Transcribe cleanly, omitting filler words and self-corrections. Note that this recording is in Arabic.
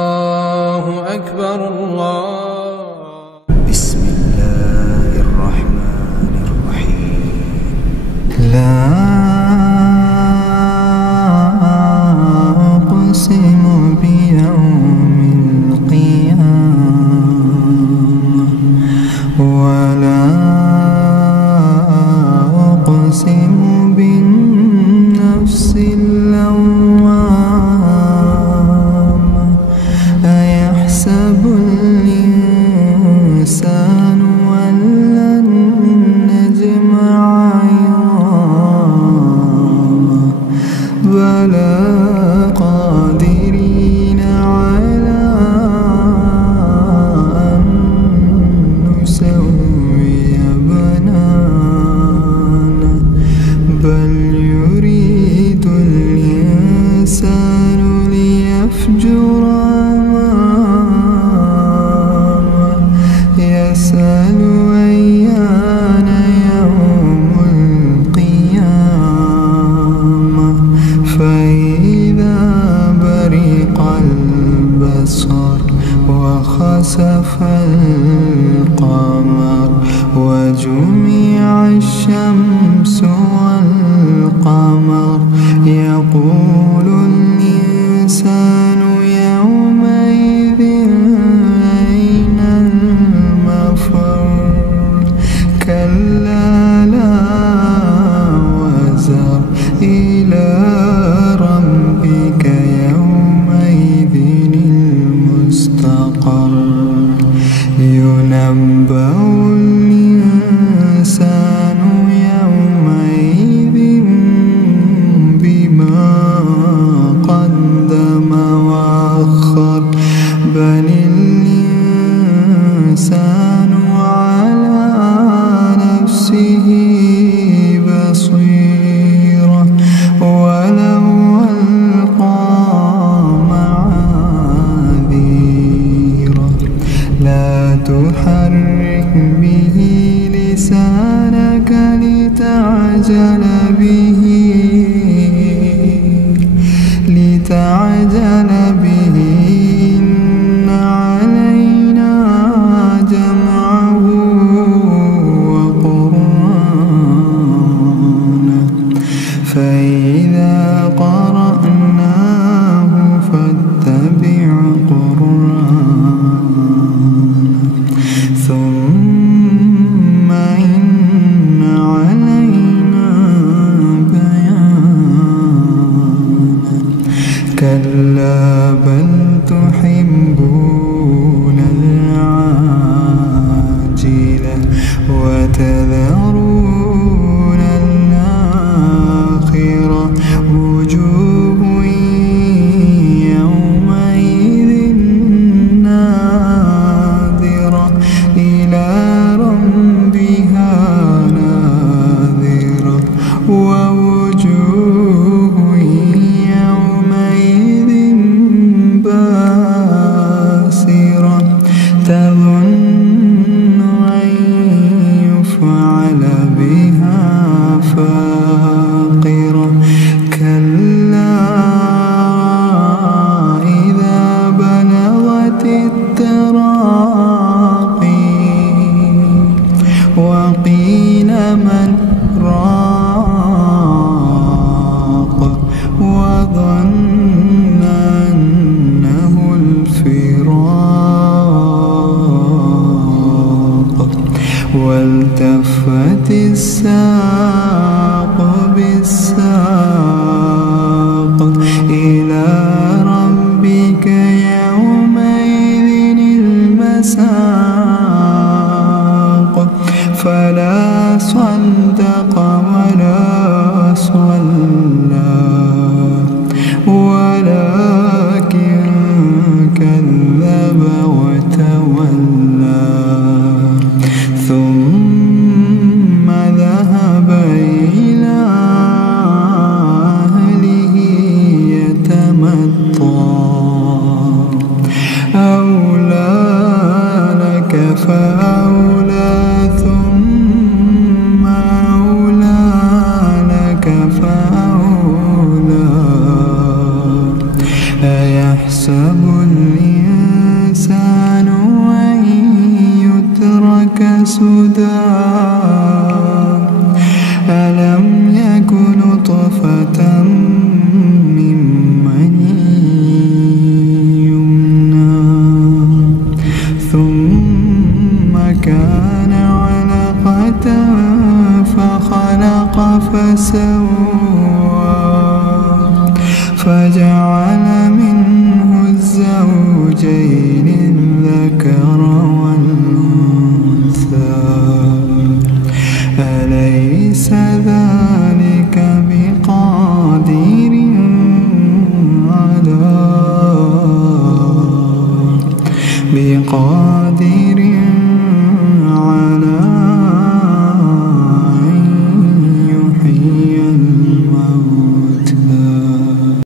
الله أكبر بسم الله الرحمن الرحيم. لا أقسم بيوم القيامة ولا أقسم بالنفس اللوامة. أيحسب الإنسان أن لن نجمع عظامه بلى قادرين على أن نسوي بنانه بل يريد الإنسان ليفجر أمامه يسأل أيان يوم القيامة فإذا برق البصر وخسف القمر وجمع الشمس والقمر يقول الإنسان يومئذ أين المفر كلا لا وزر إلى ربك يومئذ المستقر ينبأ الإنسان يومئذ بما قدم وأخر بل الإنسان على نفسه بصيرة ولو ألقى معاذيره لا تحرك به لسانك لتعجل به إن علينا جمعه وقرآنه فإذا قرأناه فاتبع قرآنه ثم إن علينا بيانه كلا بل تحبون العاجلة وتذرون الآخرة وجوه يومئذ ناظرة إلى ربها ناظرة ووجوه يومئذ باسرة تظن أن يفعل بها فاقرة كلا إذا بلغت التراقي وقيل من راق وظن أنه الفراق والتفت الساق بالساق إلى ربك يومئذ المساق فلا صدق ولا صلى ولكن كذب وتولى ثم ذهب إلى أهله يتمطى أولى لك فأولى ثم أولى لك فأولى أيحسب الإنسان أن يترك سدى ألم يك نطفة من مني يمنى ثم كان علقة فخلق فسوى فجعل منه الزوجين الذكر